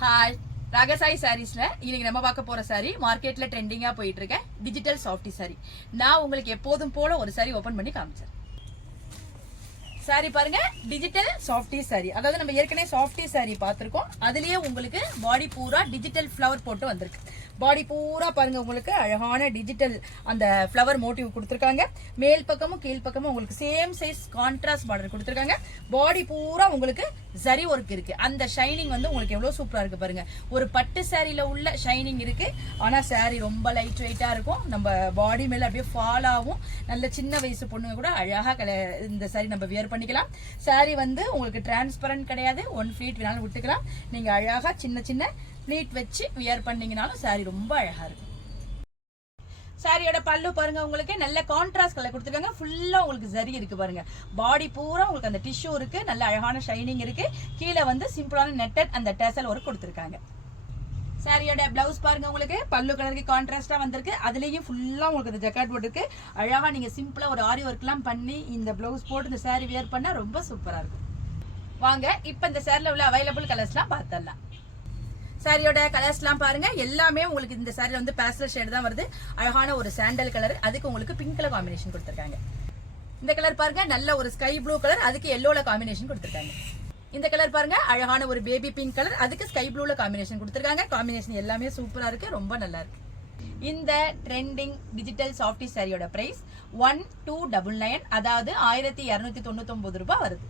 Hi, ராகசாய் சாரீஸ்ல இன்னைக்கு நம்ம பார்க்க போற சாரி மார்க்கெட்ல ட்ரெண்டிங்கா போயிட்டு இருக்க டிஜிட்டல் சாஃப்டி சாரி. நான் உங்களுக்கு எப்போதும் போல ஒரு சாரி ஓபன் பண்ணி காமிச்சேன். சாரி பாருங்க, டிஜிட்டல் சாஃப்டி சாரி. அதாவது நம்ம ஏற்கனவே சாஃப்டி சாரி பார்த்திருக்கோம். அதுலயே உங்களுக்கு பாடி பூரா டிஜிட்டல் ஃபிளவர் போட்டு வந்திருக்கு. பாடி பூரா பாருங்க, உங்களுக்கு அழகான டிஜிட்டல் அந்த ஃபிளவர் மோட்டிவ் கொடுத்துருக்காங்க. மேல் பக்கமும் கீழ் பக்கமும் உங்களுக்கு சேம் சைஸ் கான்ட்ராஸ்ட் பார்டர் கொடுத்துருக்காங்க. பாடி பூரா உங்களுக்கு ஜரி ஒர்க் இருக்கு. அந்த ஷைனிங் வந்து உங்களுக்கு எவ்வளவு சூப்பரா இருக்கு பாருங்க. ஒரு பட்டு சாரியில உள்ள ஷைனிங் இருக்கு. ஆனா சாரி ரொம்ப லைட் வெயிட்டா இருக்கும். நம்ம பாடி மேல அப்படியே ஃபால் ஆகும். நல்ல சின்ன வயசு பொண்ணுங்க கூட அழகா இந்த சாரி நம்ம வியர் பண்ணிக்கலாம். சாரி வந்து உங்களுக்கு டிரான்ஸ்பரண்ட் கிடையாது. 1 ஃபீட் வேணாலும் விட்டுக்கலாம். நீங்க அழகா சின்ன சின்ன ப்ளீட் வச்சு வியர் பண்ணீங்கனாலும் சாரி ரொம்ப அழகா இருக்கும். சாரியோட பல்லு பாருங்க, உங்களுக்கு நல்ல கான்ட்ராஸ்ட் கலர் கொடுத்துருக்காங்க. ஃபுல்லா உங்களுக்கு ஜரி இருக்கு பாருங்க. பாடி பூரா உங்களுக்கு அந்த டிஷ்யூ இருக்கு. நல்ல அழகான ஷைனிங் இருக்கு. கீழே வந்து சிம்பிளான நெட்டட் அந்த டெசல் ஒர்க் கொடுத்துருக்காங்க. சாரியோட பிளவுஸ் பாருங்க, உங்களுக்கு பல்லு கலருக்கு கான்ட்ராஸ்டா வந்திருக்கு. அதுலயும் ஃபுல்லா உங்களுக்கு இந்த ஜக்கார்ட் போட்டு இருக்கு. அழகா நீங்க சிம்பிளா ஒரு ஆரி ஒர்க் எல்லாம் பண்ணி இந்த பிளவுஸ் போட்டு இந்த சாரி வியர் பண்ணா ரொம்ப சூப்பரா இருக்கும். வாங்க இப்ப இந்த சாரில உள்ள அவைலபிள் கலர்ஸ்லாம் பார்த்தரலாம். சாரியோட கலர்ஸ்லாம் பாருங்க, எல்லாமே உங்களுக்கு இந்த சாரில வந்து பேஸ்டல் ஷேட் தான் வருது. அழகான ஒரு சாண்டல் கலர், அதுக்கு உங்களுக்கு பிங்க் கலர் காம்பினேஷன் கொடுத்திருக்காங்க. இந்த கலர் பாருங்க, நல்ல ஒரு ஸ்கை ப்ளூ கலர், அதுக்கு எல்லோல காம்பினேஷன் கொடுத்திருக்காங்க. இந்த கலர் பாருங்க, அழகான ஒரு பேபி பிங்க் கலர், அதுக்கு ஸ்கை ப்ளூல காம்பினேஷன் கொடுத்திருக்காங்க. காம்பினேஷன் எல்லாமே சூப்பரா இருக்கு, ரொம்ப நல்லா இருக்கு. இந்த ட்ரெண்டிங் டிஜிட்டல் சாஃப்டி சாரியோட பிரைஸ் 1299, அதாவது 1299 ரூபாய் வருது.